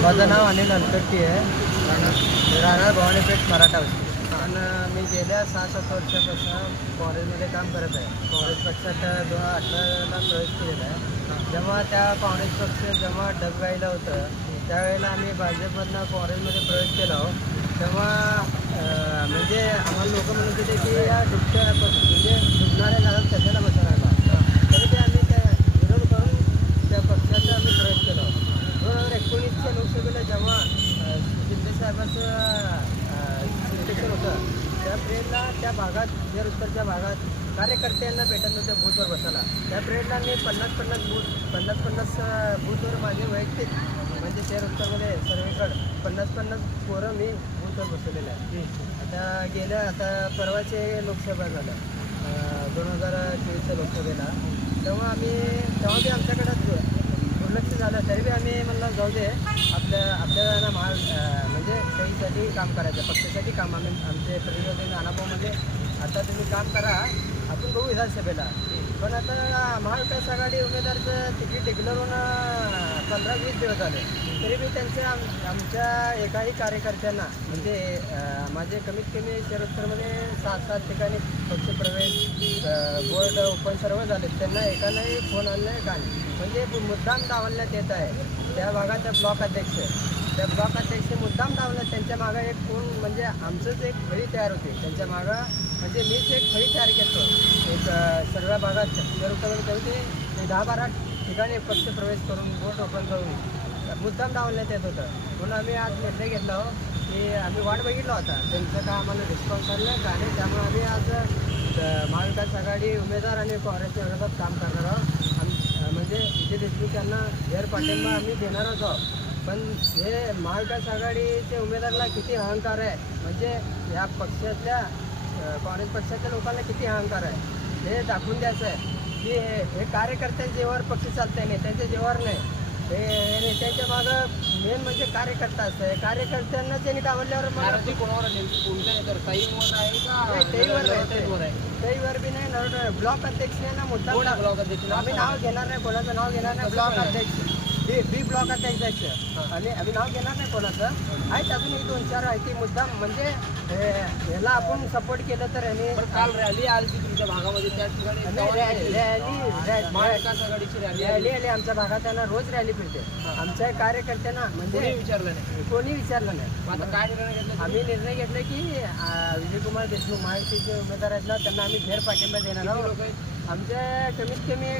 माझं नाव अनिल हलकट्टी आहे. राहणार भवानीपेठ मराठा वस्ती. पण मी गेल्या 6-7 वर्षापासून काँग्रेसमध्ये काम करत आहे. काँग्रेस पक्षात 2018ला प्रवेश केलेला आहे. जेव्हा त्या काँग्रेस पक्ष जेव्हा डबगाईला होतं त्यावेळेला आम्ही भाजपमधनं काँग्रेसमध्ये प्रवेश केला हो. तेव्हा म्हणजे आम्हाला लोक म्हणत होते की या डुबत्या म्हणजे डुबणाऱ्या झाडात कशाला बसायला. तरी ते आम्ही त्या विरोध करून त्या पक्षाचा आम्ही प्रवेश केला. 2019च्या लोकसभेला जेव्हा शिंदेसाहेबांचं सिलेक्शन होतं त्या पिरियडला त्या भागात शहर उत्तरच्या भागात कार्यकर्त्यांना भेटत नव्हत्या बूथवर बसायला. त्या पिरियडला मी 50-50 बूथवर माझे वैयक्तिक म्हणजे शहर उत्तरमध्ये सर्वेकडे 50-50 पोरं मी बूथवर बसवलेलं आहे. आता परवाचे लोकसभा झालं 2024च्या लोकसभेला तेव्हा बी आमच्याकडं दुर्लक्ष झालं. तरी बी आम्ही म्हणलं जाऊ दे आपल्याला म्हणजे त्यासाठी काम करायचं, पक्षासाठी काम. आमचे प्रतिनिधी नानाभाऊमध्ये आता तुम्ही काम करा, आपण बघू विधानसभेला. पण आता महाविकास आघाडी उमेदवारचं तिकीट डिक्लेअर होऊन 15-20 दिवस झाले. तरी मी त्यांच्या आमच्या एकाही कार्यकर्त्यांना म्हणजे माझे कमीत कमी शहर उत्तरमध्ये 7 ठिकाणी पक्षप्रवेश बोर्ड ओपन सर्व झाले. त्यांना एकालाही फोन आणलं का म्हणजे मुद्दाम डावलण्यात येत आहे. त्या भागाचा ब्लॉक अध्यक्ष मुद्दाम डावलं. त्यांच्या मागं एक कोण म्हणजे आमचंच एक फळी तयार होते त्यांच्या मागं. म्हणजे मीच एक फळी तयार केलं एक सर्व भागात शहर उत्तरमध्ये करून 10-12 ठिकाणी पक्षप्रवेश करून बोर्ड ओपन करून मुद्दाम डावलण्यात येत होतं. म्हणून आम्ही आज निर्णय घेतला हो की आम्ही वाट बघितला होता त्यांचं काय आम्हाला रिस्पॉन्स आलं का नाही. त्यामुळे आम्ही आज महाविकास आघाडी उमेदवार आणि काँग्रेसच्या विरोधात काम करणार आहोत. म्हणजे विजय देशमुख यांना जाहीर पाठिंबा आम्ही देणारच आहोत. पण हे महाविकास आघाडीच्या उमेदवाराला किती अहंकार आहे म्हणजे या पक्षातल्या काँग्रेस पक्षाच्या लोकांना किती अहंकार आहे हे दाखवून द्यायचं आहे की हे कार्यकर्त्यांच्या जेव्हावर पक्ष चालतंय नाही त्यांच्या जेव्हावर नाही. हे नेत्यांच्या मागं मेन म्हणजे कार्यकर्ता असतं. कार्यकर्त्यांना त्यांनी डावलल्यावर कोणावर कोणत्या ताईवर आहे का त्याहीवर बी नाही. ब्लॉक अध्यक्षांना मुद्दा ब्लॉक अध्यक्ष आम्ही नाव घेणार नाही, कोणाचं नाव घेणार नाही. ब्लॉक अध्यक्ष बी ब्लॉक अध्यक्ष आम्ही नाव घेणार नाही कोणाचं. आहेत अजून 1-2-4 आहे ती मुद्दा म्हणजे ह्याला आपण सपोर्ट केलं तर काल रॅली आली तुमच्या भागामध्ये त्या ठिकाणी महाविकास आघाडीची रॅली आली आमच्या भागात. त्यांना रोज रॅली फिरते आमच्या कार्यकर्त्यांना म्हणजे कोणी विचारलं नाही. आता काय निर्णय घेतला आम्ही निर्णय घेतला की विजयकुमार देशमुख महायुतीचे उमेदवार आहेत ना त्यांना आम्ही जाहीर पाठिंबा देणार आहोत. आमच्या कमीत कमी